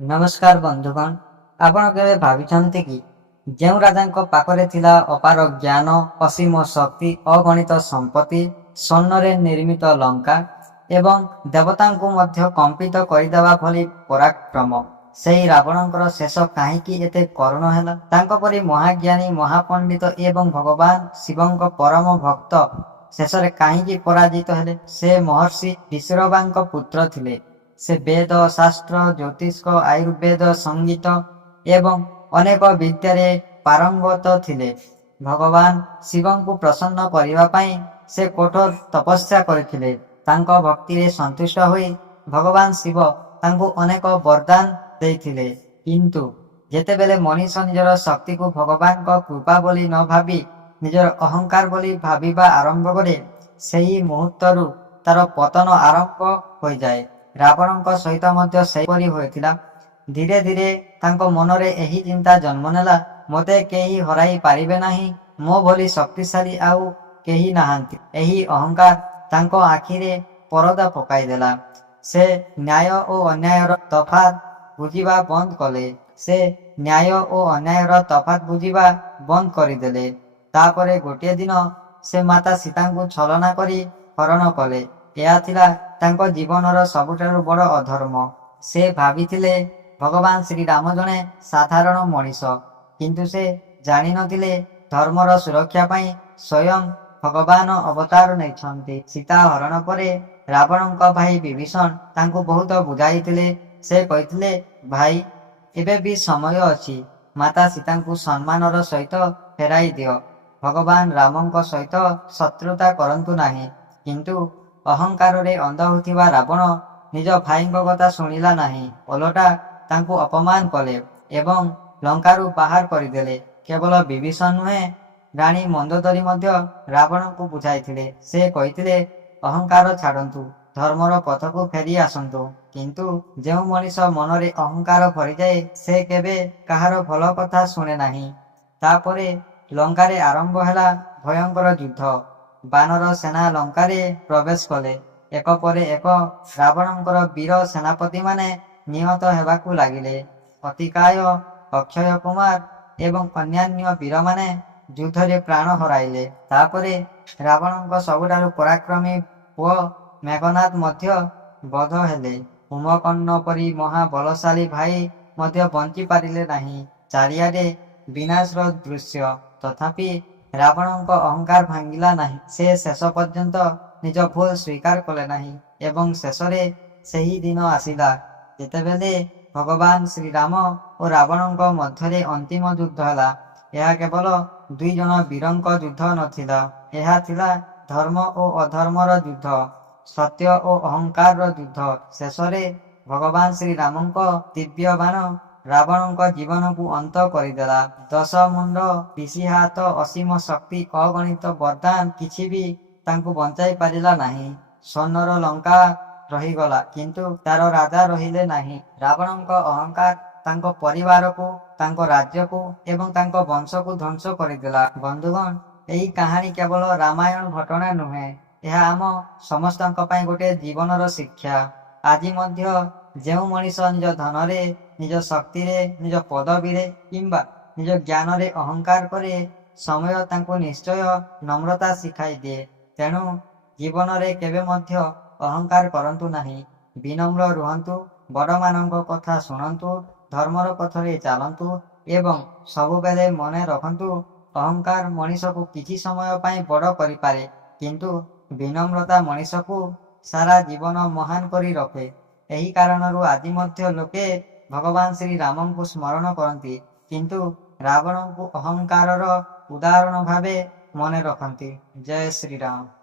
नमस्कार बंधुगण, आपण केवे भाविଛନ୍ତି कि ଯେଉଁ ରାଜାଙ୍କ ପାଖରେ ଥିଲା ଅପାର ଜ୍ଞାନ, ଅସୀମ ଶକ୍ତି, ଅଗଣିତ ସମ୍ପତ୍ତି, ସ୍ୱର୍ଣ୍ଣରେ ନିର୍ମିତ ଲଙ୍କା ଏବଂ ଦେବତାଙ୍କୁ ମଧ୍ୟ କମ୍ପିତ କରିଦେବା ଭଳି ପରାକ୍ରମ, ସେହି ରାବଣଙ୍କର ଶେଷ କାହିଁକି ଏତେ କରୁଣ ହେଲା? ତାଙ୍କ ପରି ମହାଜ୍ଞାନୀ, ମହାପଣ୍ଡିତ ଏବଂ ଭଗବାନ ଶିବଙ୍କ ପରମ ଭକ୍ତ ଶେଷରେ କାହିଁକି ପରାଜିତ ହେଲେ? ସେ ମହର୍ଷି ବିଶ୍ରବାଙ୍କ ପୁତ୍ର ଥିଲେ। ସେ ବେଦ, ଶାସ୍ତ୍ର, ଜ୍ୟୋତିଷ, ଆୟୁର୍ବେଦ, ସଙ୍ଗୀତ ଏବଂ ଅନେକ ବିଦ୍ୟାରେ ପାରଙ୍ଗତ ଥିଲେ। ଭଗବାନ ଶିବଙ୍କୁ ପ୍ରସନ୍ନ କରିବା ପାଇଁ ସେ କଠୋର ତପସ୍ୟା କରିଥିଲେ। ତାଙ୍କ ଭକ୍ତିରେ ସନ୍ତୁଷ୍ଟ ହୋଇ ଭଗବାନ ଶିବ ତାଙ୍କୁ ଅନେକ ବରଦାନ ଦେଇଥିଲେ। କିନ୍ତୁ ଯେତେବେଳେ ମଣିଷ ନିଜର ଶକ୍ତିକୁ ଭଗବାନଙ୍କ କୃପା ବୋଲି ନ ଭାବି ନିଜର ଅହଙ୍କାର ବୋଲି ଭାବିବା ଆରମ୍ଭ କରେ, ସେହି ମୁହୂର୍ତ୍ତରୁ ତାର ପତନ ଆରମ୍ଭ ହୋଇଯାଏ। ରାବଣଙ୍କ ସହିତ ମଧ୍ୟ ସେହିପରି ହୋଇଥିଲା। ଧୀରେ ଧୀରେ ତାଙ୍କ ମନରେ ଏହି ଚିନ୍ତା ଜନ୍ମ ନେଲା, ମୋତେ କେହି ହରାଇ ପାରିବେ ନାହିଁ, ମୋ ଭଳି ଶକ୍ତିଶାଳୀ ଆଉ କେହି ନାହାନ୍ତି। ଏହି ଅହଙ୍କାର ତାଙ୍କ ଆଖିରେ ପରଦା ପକାଇଦେଲା। ସେ ନ୍ୟାୟ ଓ ଅନ୍ୟାୟର ତଫାତ୍ ବୁଝିବା ବନ୍ଦ କଲେ। ସେ ନ୍ୟାୟ ଓ ଅନ୍ୟାୟର ତଫାତ୍ ବୁଝିବା ବନ୍ଦ କରିଦେଲେ। ତାପରେ ଗୋଟିଏ ଦିନ ସେ ମାତା ସୀତାଙ୍କୁ ଛଳନା କରି ହରଣ କଲେ। ଏହା ଥିଲା ତାଙ୍କ ଜୀବନର ସବୁଠାରୁ ବଡ଼ ଅଧର୍ମ। ସେ ଭାବିଥିଲେ ଭଗବାନ ଶ୍ରୀରାମ ଜଣେ ସାଧାରଣ ମଣିଷ, କିନ୍ତୁ ସେ ଜାଣିନଥିଲେ ଧର୍ମର ସୁରକ୍ଷା ପାଇଁ ସ୍ୱୟଂ ଭଗବାନ ଅବତାର ନେଇଛନ୍ତି। ସୀତା ହରଣ ପରେ ରାବଣଙ୍କ ଭାଇ ବିଭୀଷଣ ତାଙ୍କୁ ବହୁତ ବୁଝାଇଥିଲେ। ସେ କହିଥିଲେ, ଭାଇ, ଏବେ ବି ସମୟ ଅଛି। ମାତା ସୀତାଙ୍କୁ ସମ୍ମାନର ସହିତ ଫେରାଇ ଦିଅ। ଭଗବାନ ରାମଙ୍କ ସହିତ ଶତ୍ରୁତା କରନ୍ତୁ ନାହିଁ। କିନ୍ତୁ ଅହଙ୍କାରରେ ଅନ୍ଧ ହୋଇଥିବା ରାବଣ ନିଜ ଭାଇଙ୍କ କଥା ଶୁଣିଲା ନାହିଁ। ଓଲଟା ତାଙ୍କୁ ଅପମାନ କଲେ ଏବଂ ଲଙ୍କାରୁ ବାହାର କରିଦେଲେ। କେବଳ ବିଭୀଷଣ ନୁହେଁ, ରାଣୀ ମନ୍ଦୋଦରୀ ମଧ୍ୟ ରାବଣଙ୍କୁ ବୁଝାଇଥିଲେ। ସେ କହିଥିଲେ, ଅହଙ୍କାର ଛାଡ଼ନ୍ତୁ, ଧର୍ମର ପଥକୁ ଫେରି ଆସନ୍ତୁ। କିନ୍ତୁ ଯେଉଁ ମଣିଷ ମନରେ ଅହଙ୍କାର ଭରିଯାଏ, ସେ କେବେ କାହାର ଭଲ କଥା ଶୁଣେ ନାହିଁ। ତାପରେ ଲଙ୍କାରେ ଆରମ୍ଭ ହେଲା ଭୟଙ୍କର ଯୁଦ୍ଧ। ବାନର ସେନା ଲଙ୍କାରେ ପ୍ରବେଶ କଲେ। ଏକ ପରେ ଏକ ରାବଣଙ୍କର ବୀର ସେନାପତିମାନେ ନିହତ ହେବାକୁ ଲାଗିଲେ। ଅତିକାୟ, ଅକ୍ଷୟ କୁମାର ଏବଂ ଅନ୍ୟାନ୍ୟ ବୀରମାନେ ଯୁଦ୍ଧରେ ପ୍ରାଣ ହରାଇଲେ। ତାପରେ ରାବଣଙ୍କ ସବୁଠାରୁ ପରାକ୍ରମୀ ପୁଅ ମେଘନାଦ ମଧ୍ୟ ବଧ ହେଲେ। କୁମ୍ଭକର୍ଣ୍ଣ ପରି ମହାବଳଶାଳୀ ଭାଇ ମଧ୍ୟ ବଞ୍ଚି ପାରିଲେ ନାହିଁ। ଚାରିଆଡ଼େ ବିନାଶର ଦୃଶ୍ୟ। ତଥାପି ରାବଣଙ୍କ ଅହଙ୍କାର ଭାଙ୍ଗିଲା ନାହିଁ। ସେ ଶେଷ ପର୍ଯ୍ୟନ୍ତ ନିଜ ଭୁଲ ସ୍ୱୀକାର କଲେ ନାହିଁ ଏବଂ ଶେଷରେ ସେହି ଦିନ ଆସିଲା ଯେତେବେଳେ ଭଗବାନ ଶ୍ରୀରାମ ଓ ରାବଣଙ୍କ ମଧ୍ୟରେ ଅନ୍ତିମ ଯୁଦ୍ଧ ହେଲା। ଏହା କେବଳ ଦୁଇ ଜଣ ବୀରଙ୍କ ଯୁଦ୍ଧ ନଥିଲା, ଏହା ଥିଲା ଧର୍ମ ଓ ଅଧର୍ମର ଯୁଦ୍ଧ, ସତ୍ୟ ଓ ଅହଙ୍କାରର ଯୁଦ୍ଧ। ଶେଷରେ ଭଗବାନ ଶ୍ରୀରାମଙ୍କ ଦିବ୍ୟ ବାଣ ରାବଣଙ୍କ ଜୀବନକୁ ଅନ୍ତ କରିଦେଲା। 10 ମୁଣ୍ଡ, 20 ହାତ, ଅସୀମ ଶକ୍ତି, ଅଗଣିତ ବରଦାନ କିଛି ବି ତାଙ୍କୁ ବଞ୍ଚାଇ ପାରିଲା ନାହିଁ। ସ୍ୱର୍ଣ୍ଣର ଲଙ୍କା ରହିଗଲା, କିନ୍ତୁ ତାର ରାଜା ରହିଲେ ନାହିଁ। ରାବଣଙ୍କ ଅହଙ୍କାର ତାଙ୍କ ପରିବାରକୁ, ତାଙ୍କ ରାଜ୍ୟକୁ ଏବଂ ତାଙ୍କ ବଂଶକୁ ଧ୍ୱଂସ କରିଦେଲା। ବନ୍ଧୁଗଣ, ଏହି କାହାଣୀ କେବଳ ରାମାୟଣ ଘଟଣା ନୁହେଁ, ଏହା ଆମ ସମସ୍ତଙ୍କ ପାଇଁ ଗୋଟିଏ ଜୀବନର ଶିକ୍ଷା। ଆଜି ମଧ୍ୟ ଯେଉଁ ମଣିଷ ନିଜ ଧନରେ, ନିଜ ଶକ୍ତିରେ, ନିଜ ପଦବୀରେ କିମ୍ବା ନିଜ ଜ୍ଞାନରେ ଅହଙ୍କାର କରେ, ସମୟ ତାଙ୍କୁ ନିଶ୍ଚୟ ନମ୍ରତା ଶିଖାଇ ଦିଏ। ତେଣୁ ଜୀବନରେ କେବେ ମଧ୍ୟ ଅହଙ୍କାର କରନ୍ତୁ ନାହିଁ। ବିନମ୍ର ରୁହନ୍ତୁ, ବଡ଼ମାନଙ୍କ କଥା ଶୁଣନ୍ତୁ, ଧର୍ମର ପଥରେ ଚାଲନ୍ତୁ ଏବଂ ସବୁବେଳେ ମନେ ରଖନ୍ତୁ, ଅହଙ୍କାର ମଣିଷକୁ କିଛି ସମୟ ପାଇଁ ବଡ଼ କରିପାରେ, କିନ୍ତୁ ବିନମ୍ରତା ମଣିଷକୁ ସାରା ଜୀବନ ମହାନ କରି ରଖେ। ଏହି କାରଣରୁ ଆଜି ମଧ୍ୟ ଲୋକେ ଭଗବାନ ଶ୍ରୀରାମଙ୍କୁ ସ୍ମରଣ କରନ୍ତି, କିନ୍ତୁ ରାବଣଙ୍କୁ ଅହଙ୍କାରର ଉଦାହରଣ ଭାବେ ମନେ ରଖନ୍ତି। ଜୟ ଶ୍ରୀରାମ।